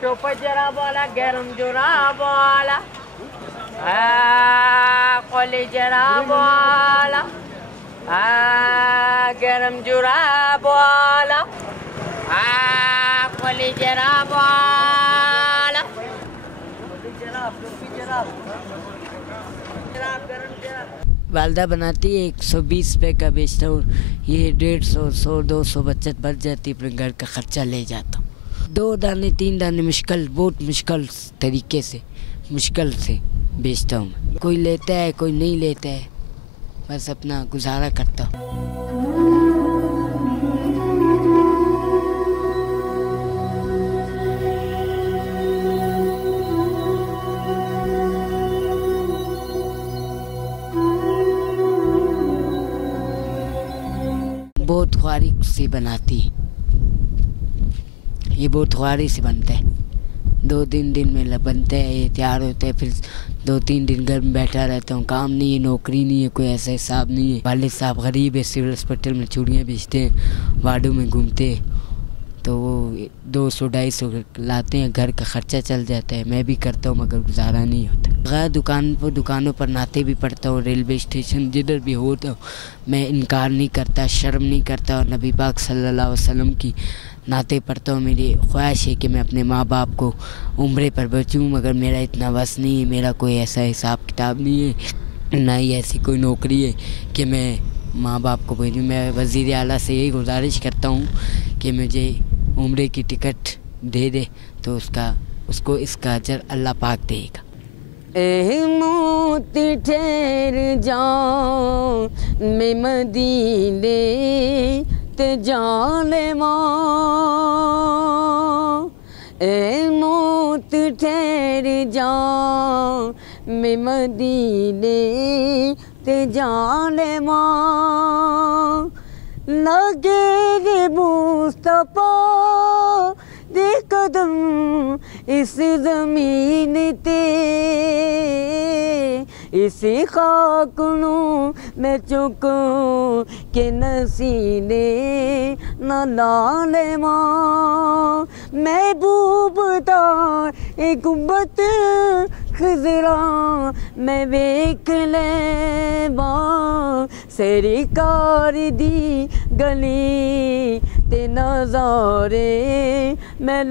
टोप जरा बोला गरम जोरा बोला कोली जरा बोला गरम जोरा बोला कोली जरा बोला वालदा बनाती है 120 रुपये का बेचता हूँ, ये 150, 100, 200 बचत बच जाती, अपने घर का खर्चा ले जाता हूँ। 2 दाने 3 दाने मुश्किल, बहुत मुश्किल तरीके से मुश्किल से बेचता हूँ। कोई लेता है कोई नहीं लेता है, बस अपना गुजारा करता हूँ। बहुत ख्वारी से बनाती है, ये बहुत ख्वारी से बनता है। 2-3 दिन में बनता है, ये तैयार होता है। फिर 2-3 दिन घर में बैठा रहता हूँ, काम नहीं है, नौकरी नहीं है, कोई ऐसा हिसाब नहीं है। वालिद साहब गरीब है, सिविल हॉस्पिटल में चूड़ियाँ बेचते हैं, वार्डों में घूमते हैं, तो वो 200-250 लाते हैं, घर का खर्चा चल जाता है। मैं भी करता हूँ मगर गुजारा नहीं होता। दुकानों पर नाते भी पढ़ता हूँ, रेलवे स्टेशन जिधर भी हो तो मैं इनकार नहीं करता, शर्म नहीं करता। और नबी पाक सल्लल्लाहु अलैहि वसल्लम की नाते पढ़ता हूँ। मेरी ख्वाहिश है कि मैं अपने माँ बाप को उम्रे पर भेजूँ, मगर मेरा इतना बस नहीं है, मेरा कोई ऐसा हिसाब किताब नहीं है, ना ही ऐसी कोई नौकरी है कि मैं माँ बाप को भेजूँ। मैं वज़ीर आला से यही गुजारिश करता हूँ कि मुझे उम्रे की टिकट दे दे, तो उसको इसका अजर अल्लाह पाक देगा। मोती ठहर जाओ मैं मदीने ते जाने माँ, मोत ठहर जाओ मैं मदीने ते जाने माँ। लगे मुस्तफा दे कदम इस ज़मीन ते, इसी खाक नू मैं चुकूं के नसीने न लाले मां। महबूब दा ए गुंबद खजरा मैं वेख लेवा, सरकार दी गली ते नज़ारे मैं